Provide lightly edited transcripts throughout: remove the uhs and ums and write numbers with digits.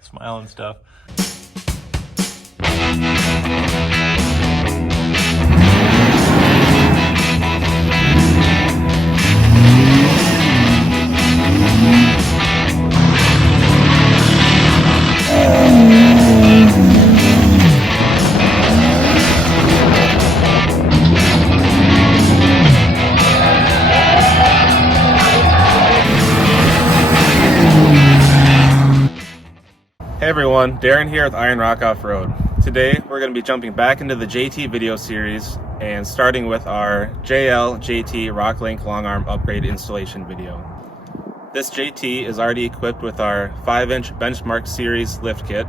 Smile and stuff. Hey everyone, Darren here with Iron Rock Off-Road. Today we're going to be jumping back into the JT video series and starting with our JT Rock Link Long Arm Upgrade installation video. This JT is already equipped with our 5-inch Benchmark Series lift kit.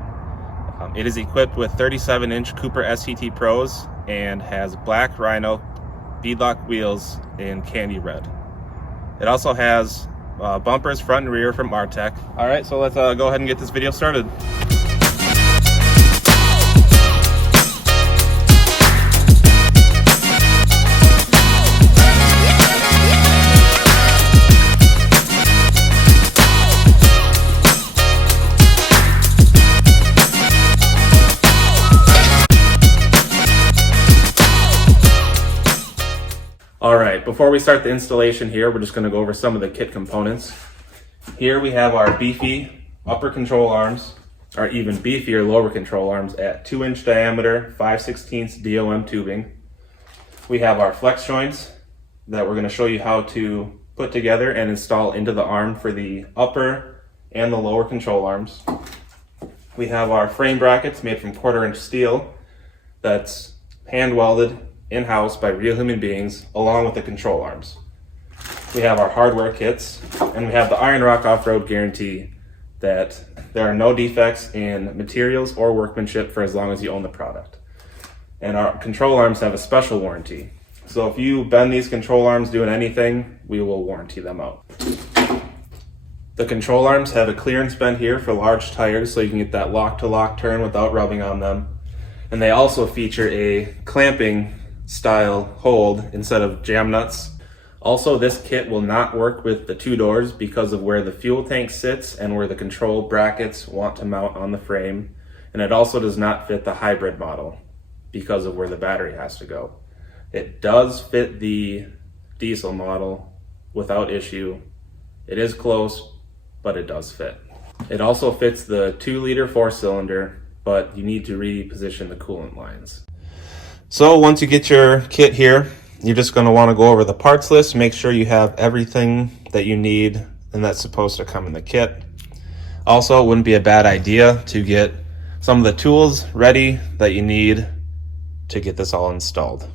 It is equipped with 37-inch Cooper SCT Pros and has black Rhino beadlock wheels in candy red. It also has bumpers front and rear from Artec. Alright, so let's go ahead and get this video started. Alright, before we start the installation here, we're just going to go over some of the kit components. Here we have our beefy upper control arms, or even beefier lower control arms at 2-inch diameter, 5/16 DOM tubing. We have our flex joints that we're going to show you how to put together and install into the arm for the upper and the lower control arms. We have our frame brackets made from 1/4-inch steel that's hand welded in-house by real human beings, along with the control arms. We have our hardware kits, and we have the Iron Rock Off-Road guarantee that there are no defects in materials or workmanship for as long as you own the product. And our control arms have a special warranty. So if you bend these control arms doing anything, we will warranty them out. The control arms have a clearance bend here for large tires so you can get that lock-to-lock turn without rubbing on them. And they also feature a clamping style hold instead of jam nuts. Also, this kit will not work with the 2 doors because of where the fuel tank sits and where the control brackets want to mount on the frame. And it also does not fit the hybrid model because of where the battery has to go. It does fit the diesel model without issue. It is close, but it does fit. It also fits the 2-liter 4-cylinder, but you need to reposition the coolant lines. So once you get your kit here, you're just going to want to go over the parts list, make sure you have everything that you need and that's supposed to come in the kit. Also, it wouldn't be a bad idea to get some of the tools ready that you need to get this all installed.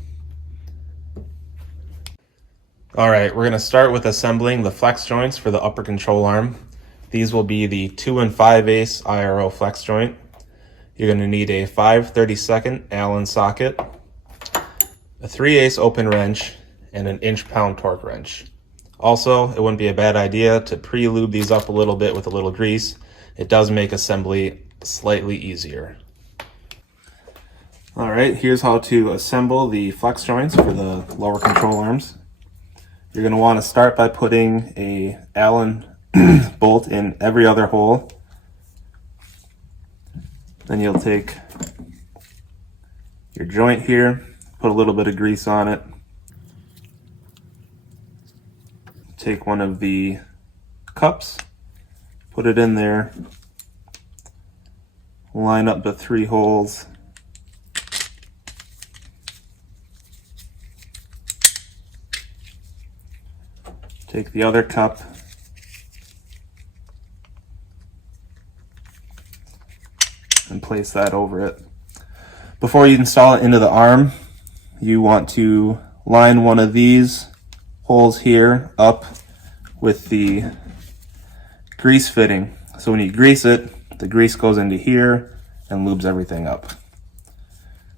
Alright, we're going to start with assembling the flex joints for the upper control arm. These will be the 2 5/8 IRO flex joint. You're going to need a 5/32 Allen socket, a 3/8 open wrench, and an inch-pound torque wrench. Also, it wouldn't be a bad idea to pre-lube these up a little bit with a little grease. It does make assembly slightly easier. Alright, here's how to assemble the flex joints for the lower control arms. You're going to want to start by putting a Allen bolt in every other hole. Then you'll take your joint here, put a little bit of grease on it. Take one of the cups, put it in there, line up the 3 holes. Take the other cup, and place that over it. Before you install it into the arm, you want to line one of these holes here up with the grease fitting. So when you grease it, the grease goes into here and lubes everything up.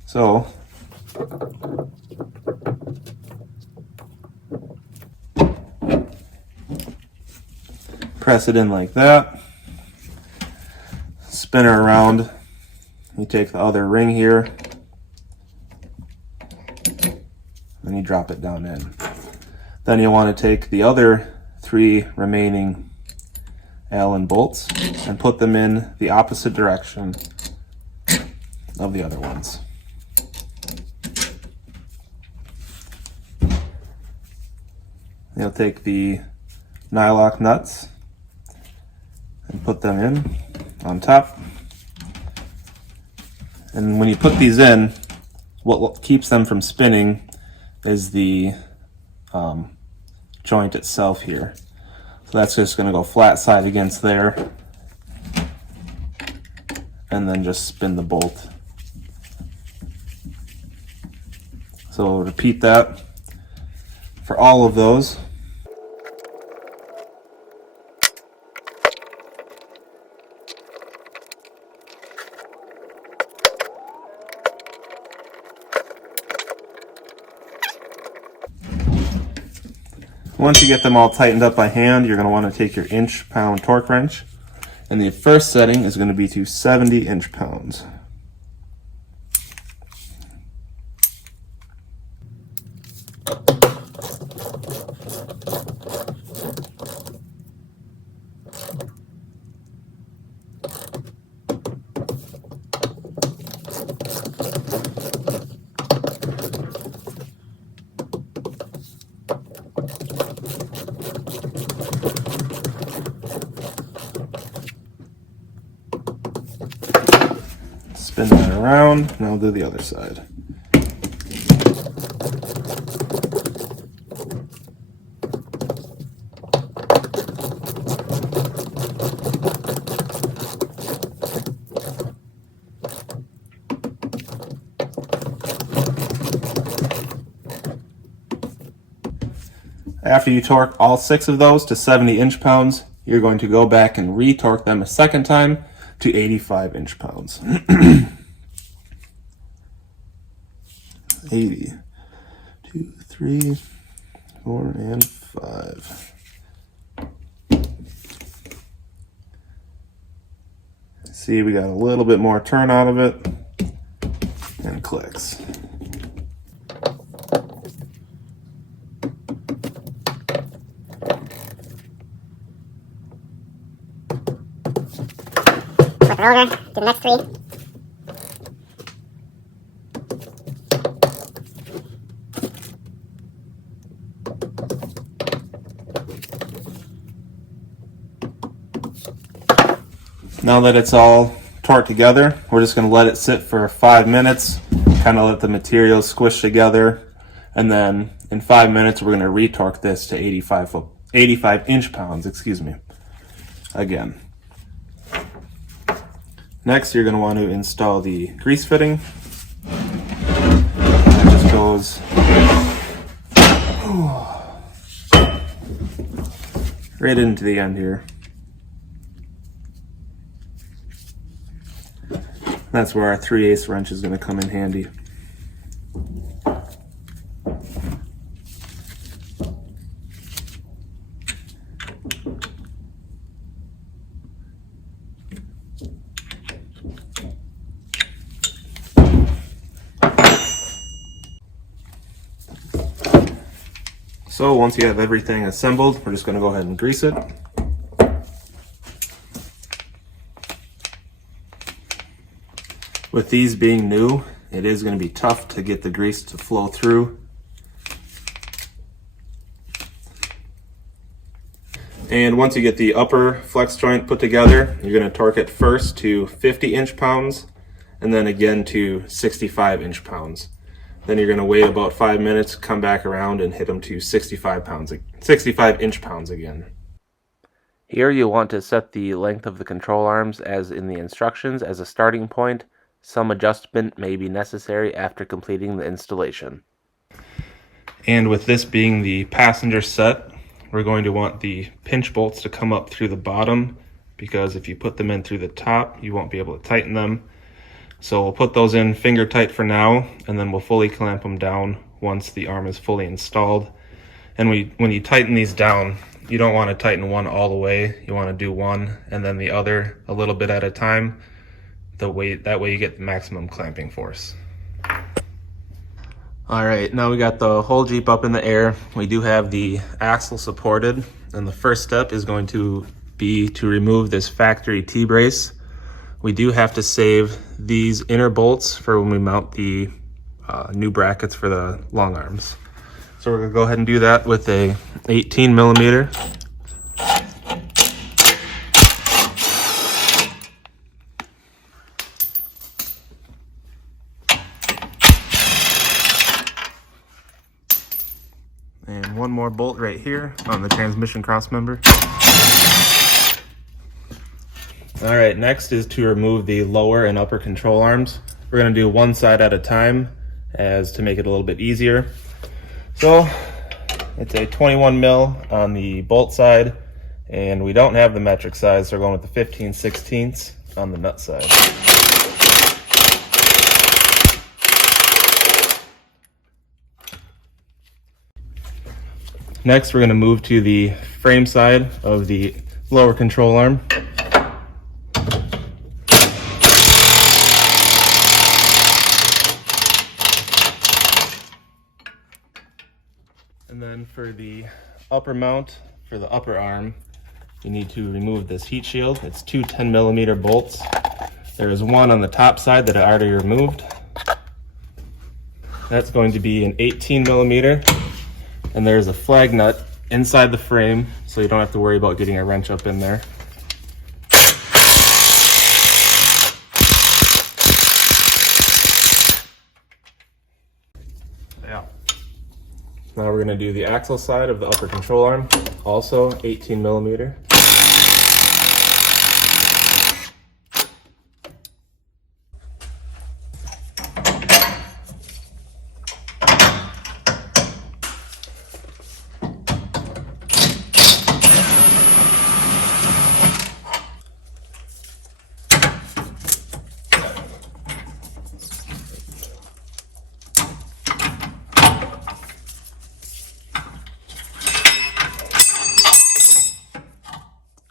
So press it in like that, spin her around. You take the other ring here, and you drop it down in. Then you'll want to take the other 3 remaining Allen bolts and put them in the opposite direction of the other ones. You'll take the nylock nuts and put them in on top. And when you put these in, what keeps them from spinning is the joint itself here. So that's just going to go flat side against there and then just spin the bolt. So we'll repeat that for all of those. Once you get them all tightened up by hand, you're going to want to take your inch-pound torque wrench, and the first setting is going to be to 70 inch-pounds. Spin that around, and I'll do the other side. After you torque all 6 of those to 70 inch-pounds, you're going to go back and re-torque them a second time to 85 inch-pounds. 80, 2, 3, 4, and 5. See, we got a little bit more turn out of it, and clicks. Flip her over to the next 3. Now that it's all torqued together, we're just going to let it sit for 5 minutes, kind of let the materials squish together, and then in 5 minutes we're going to re-torque this to 85 inch-pounds, again. Next, you're going to want to install the grease fitting. That just goes right into the end here. That's where our 3/8 wrench is going to come in handy. So once you have everything assembled, we're just going to go ahead and grease it. With these being new, it is going to be tough to get the grease to flow through. And once you get the upper flex joint put together, you're going to torque it first to 50 inch-pounds and then again to 65 inch-pounds. Then you're going to wait about 5 minutes, come back around and hit them to 65 inch-pounds again. Here you'll want to set the length of the control arms as in the instructions as a starting point. Some adjustment may be necessary after completing the installation. And with this being the passenger set, we're going to want the pinch bolts to come up through the bottom, because if you put them in through the top, you won't be able to tighten them. So we'll put those in finger tight for now, and then we'll fully clamp them down once the arm is fully installed. And when you tighten these down, you don't want to tighten one all the way. You want to do one and then the other a little bit at a time. That way you get the maximum clamping force. Alright, now we got the whole Jeep up in the air. We do have the axle supported, and the first step is going to be to remove this factory T-brace. We do have to save these inner bolts for when we mount the new brackets for the long arms. So we're gonna go ahead and do that with a 18 millimeter. And one more bolt right here on the transmission cross member. All right, next is to remove the lower and upper control arms. We're gonna do one side at a time as to make it a little bit easier. So it's a 21 mil on the bolt side, and we don't have the metric size, so we're going with the 15/16 on the nut side. Next, we're gonna move to the frame side of the lower control arm. And then for the upper mount, for the upper arm, you need to remove this heat shield. It's two 10 millimeter bolts. There is one on the top side that I already removed. That's going to be an 18 millimeter. And there's a flag nut inside the frame, so you don't have to worry about getting a wrench up in there. Now we're going to do the axle side of the upper control arm, also 18 millimeter.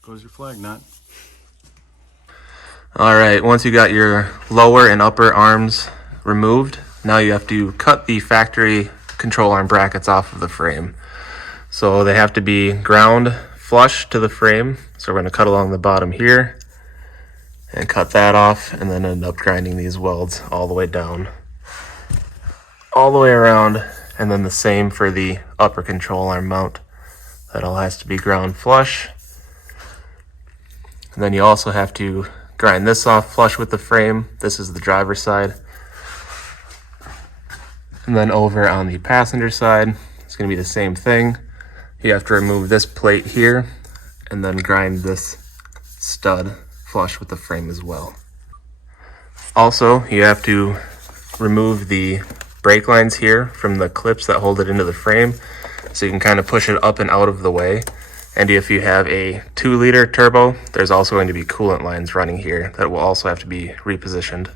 Goes your flag nut. All right, once you got your lower and upper arms removed, now you have to cut the factory control arm brackets off of the frame. So they have to be ground flush to the frame. So we're going to cut along the bottom here and cut that off, and then end up grinding these welds all the way down, all the way around, and then the same for the upper control arm mount. That all has to be ground flush. And then you also have to grind this off flush with the frame. This is the driver's side. And then over on the passenger side, it's going to be the same thing. You have to remove this plate here and then grind this stud flush with the frame as well. Also, you have to remove the brake lines here from the clips that hold it into the frame, so you can kind of push it up and out of the way. And if you have a 2-liter turbo, there's also going to be coolant lines running here that will also have to be repositioned.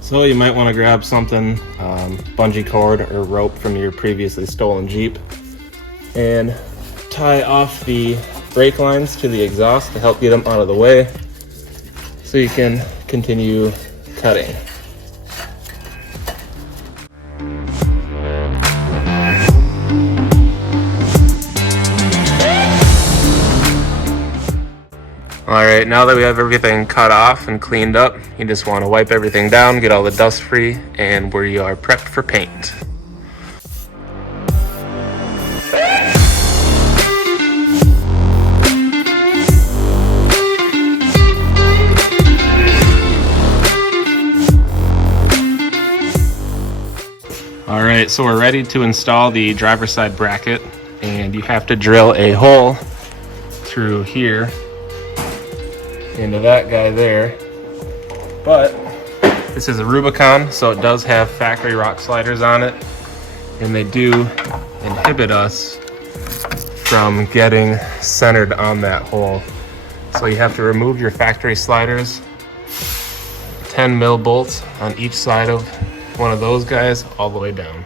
So you might want to grab something, bungee cord or rope from your previously stolen Jeep, and tie off the brake lines to the exhaust to help get them out of the way so you can continue cutting. Alright, now that we have everything cut off and cleaned up, you just want to wipe everything down, get all the dust free, and we are prepped for paint. Alright, so we're ready to install the driver's side bracket, and you have to drill a hole through here into that guy there, But this is a Rubicon, so it does have factory rock sliders on it, and they do inhibit us from getting centered on that hole. So you have to remove your factory sliders, 10 mil bolts on each side of one of those guys all the way down.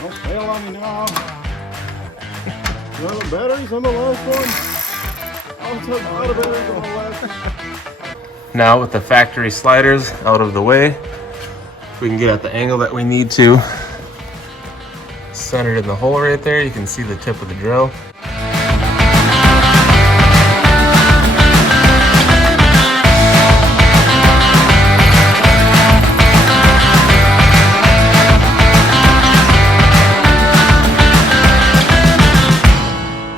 Don't fail on me now. Run the batteries on the last one. Oh, it took a lot of batteries on the last. Now with the factory sliders out of the way, we can get at the angle that we need to. Centered in the hole right there, you can see the tip of the drill.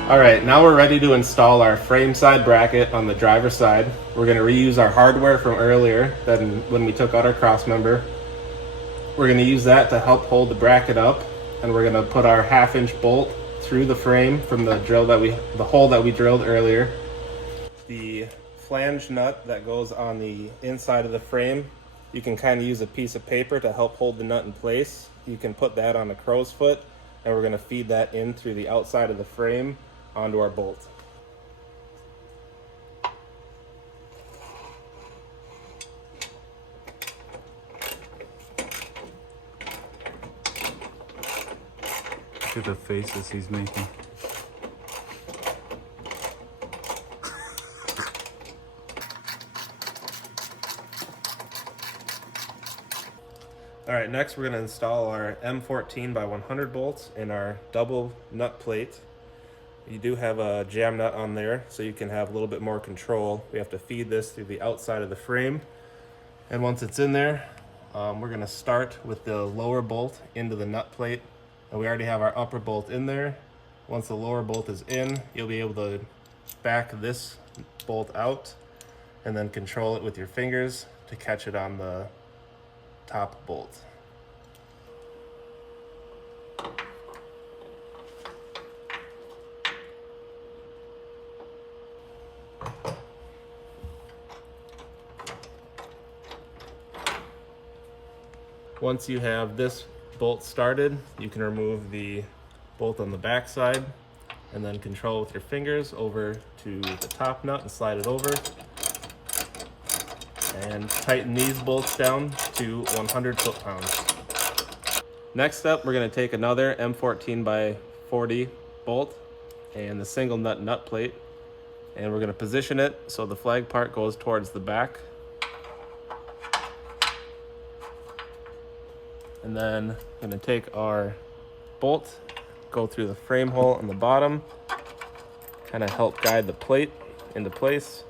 All right, now we're ready to install our frame side bracket on the driver's side. We're going to reuse our hardware from earlier, then when we took out our cross member. We're going to use that to help hold the bracket up, and we're going to put our 1/2-inch bolt through the frame from the hole that we drilled earlier. The flange nut that goes on the inside of the frame, you can kind of use a piece of paper to help hold the nut in place. You can put that on a crow's foot, and we're going to feed that in through the outside of the frame onto our bolt. Look at the faces he's making. All right, next we're going to install our M14 by 100 bolts in our double nut plate. You do have a jam nut on there, so you can have a little bit more control. We have to feed this through the outside of the frame. And once it's in there, we're going to start with the lower bolt into the nut plate. And we already have our upper bolt in there. Once the lower bolt is in, you'll be able to back this bolt out and then control it with your fingers to catch it on the top bolt. Once you have this bolt started, you can remove the bolt on the back side and then control with your fingers over to the top nut and slide it over. And tighten these bolts down to 100 foot-pounds. Next up, we're going to take another M14 by 40 bolt and the single nut plate, and we're going to position it so the flag part goes towards the back. And then I'm going to take our bolt, go through the frame hole on the bottom, kind of help guide the plate into place.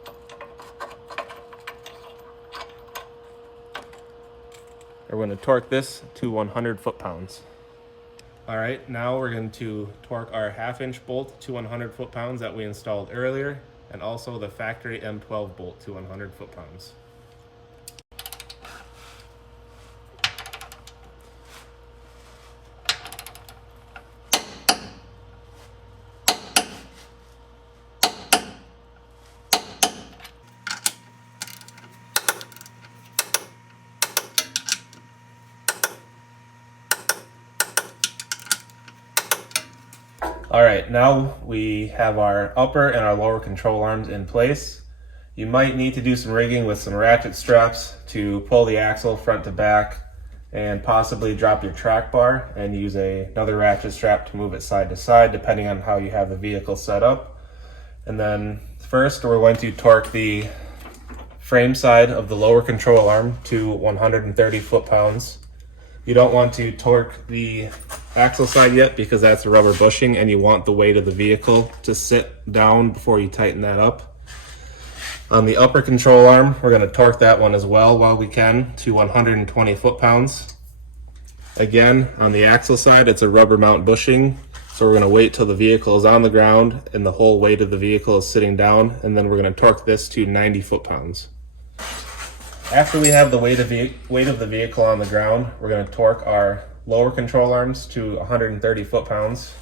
We're going to torque this to 100 foot-pounds. All right, now we're going to torque our 1/2-inch bolt to 100 foot-pounds that we installed earlier, and also the factory M12 bolt to 100 foot-pounds. All right, now we have our upper and our lower control arms in place. You might need to do some rigging with some ratchet straps to pull the axle front to back and possibly drop your track bar and use another ratchet strap to move it side to side depending on how you have the vehicle set up. And then first we're going to torque the frame side of the lower control arm to 130 foot-pounds. You don't want to torque the axle side yet because that's a rubber bushing and you want the weight of the vehicle to sit down before you tighten that up. On the upper control arm, we're going to torque that one as well while we can to 120 foot-pounds. Again, on the axle side, it's a rubber mount bushing, so we're going to wait till the vehicle is on the ground and the whole weight of the vehicle is sitting down, and then we're going to torque this to 90 foot-pounds. After we have the weight of the vehicle on the ground, we're going to torque our lower control arms to 130 foot-pounds.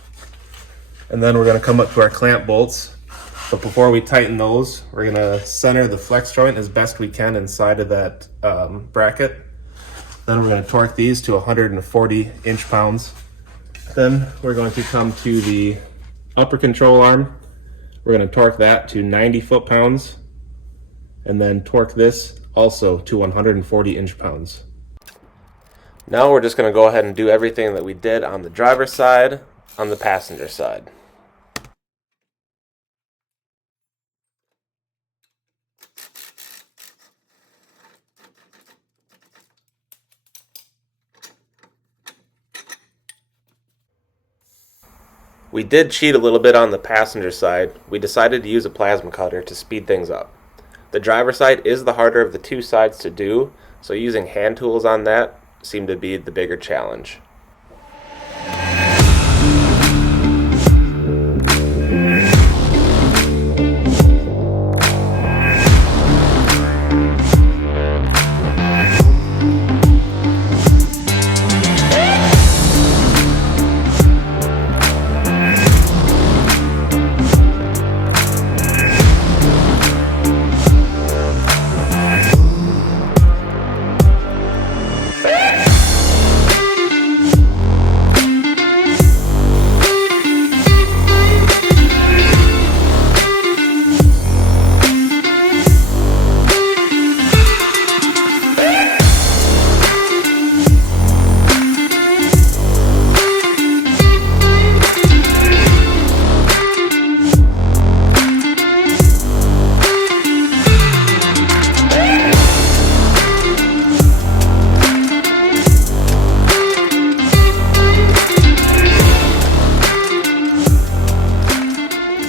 And then we're going to come up to our clamp bolts. But before we tighten those, we're going to center the flex joint as best we can inside of that bracket. Then we're going to torque these to 140 inch-pounds. Then we're going to come to the upper control arm. We're going to torque that to 90 foot-pounds. And then torque this also to 140 inch-pounds. Now we're just going to go ahead and do everything that we did on the driver's side on the passenger side. We did cheat a little bit on the passenger side. We decided to use a plasma cutter to speed things up. The driver's side is the harder of the two sides to do, so using hand tools on that seemed to be the bigger challenge.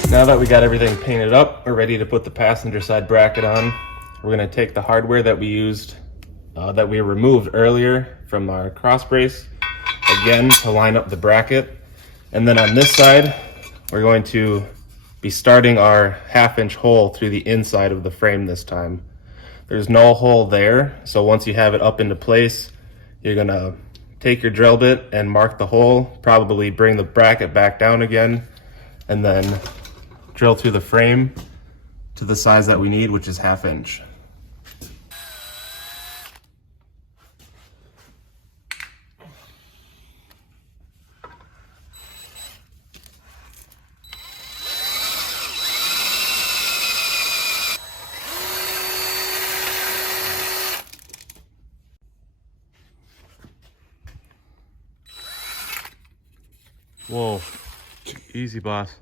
Now that we got everything painted up, we're ready to put the passenger side bracket on. We're going to take the hardware that we used, that we removed earlier from our cross brace, again to line up the bracket. And then on this side, we're going to be starting our 1/2-inch hole through the inside of the frame this time. There's no hole there, so once you have it up into place, you're going to take your drill bit and mark the hole, probably bring the bracket back down again, and then drill through the frame to the size that we need, which is 1/2 inch. Whoa, easy, boss.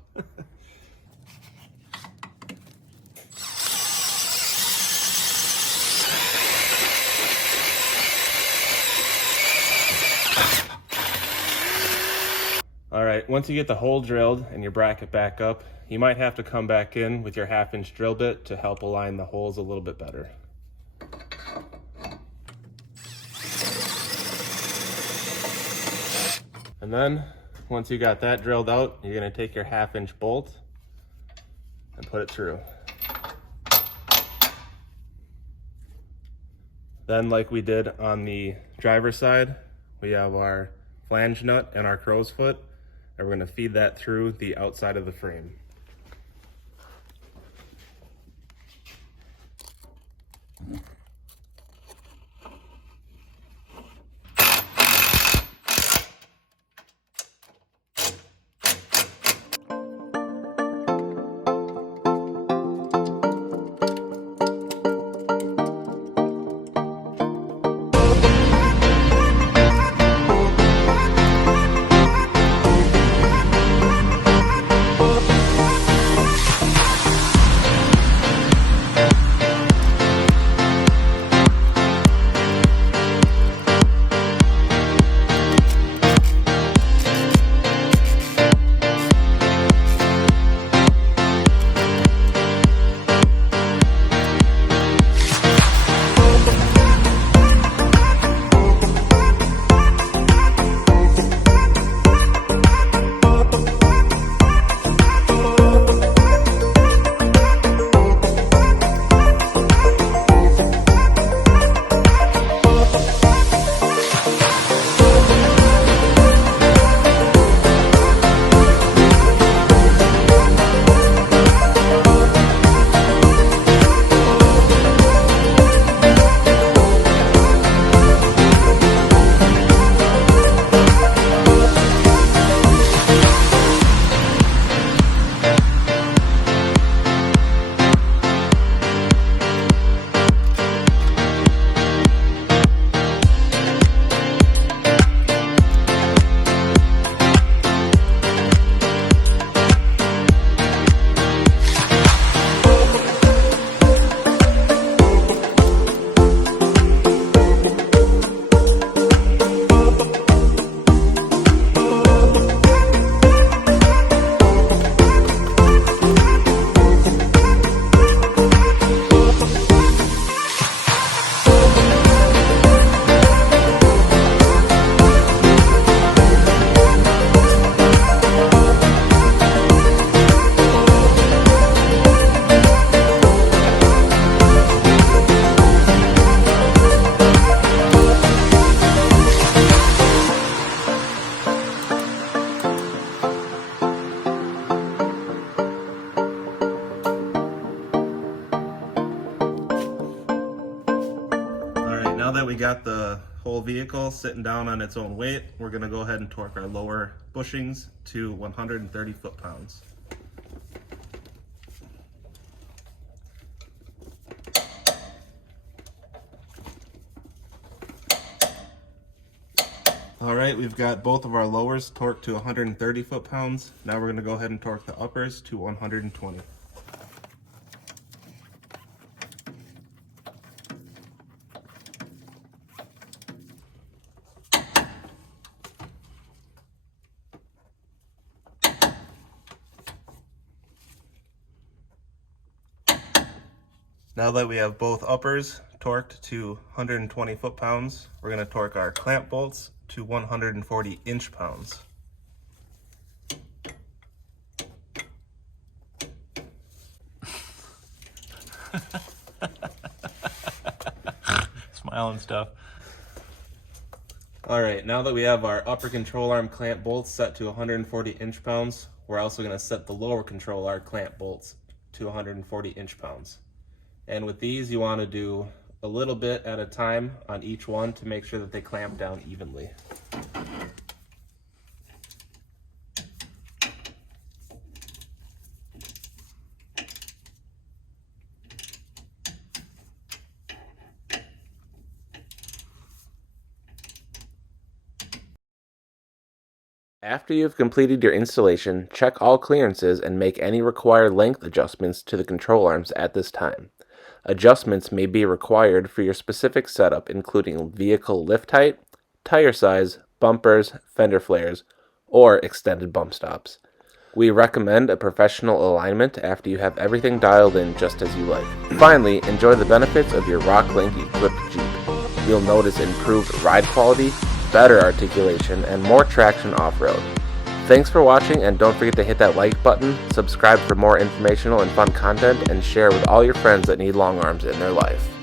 All right, once you get the hole drilled and your bracket back up, you might have to come back in with your 1/2-inch drill bit to help align the holes a little bit better. And then, once you got that drilled out, you're gonna take your 1/2-inch bolt and put it through. Then, like we did on the driver's side, we have our flange nut and our crow's foot, and we're gonna feed that through the outside of the frame. now that we got the whole vehicle sitting down on its own weight, we're going to go ahead and torque our lower bushings to 130 foot-pounds. Alright, we've got both of our lowers torqued to 130 foot-pounds. Now we're going to go ahead and torque the uppers to 120. Now that we have both uppers torqued to 120 foot-pounds, we're going to torque our clamp bolts to 140 inch-pounds. Smile and stuff. Alright, now that we have our upper control arm clamp bolts set to 140 inch-pounds, we're also going to set the lower control arm clamp bolts to 140 inch-pounds. And with these, you want to do a little bit at a time on each one to make sure that they clamp down evenly. After you've completed your installation, check all clearances and make any required length adjustments to the control arms at this time. Adjustments may be required for your specific setup, including vehicle lift height, tire size, bumpers, fender flares, or extended bump stops. We recommend a professional alignment after you have everything dialed in just as you like. Finally, enjoy the benefits of your RockLink equipped Jeep. You'll notice improved ride quality, better articulation, and more traction off-road. Thanks for watching, and don't forget to hit that like button, subscribe for more informational and fun content, and share with all your friends that need long arms in their life.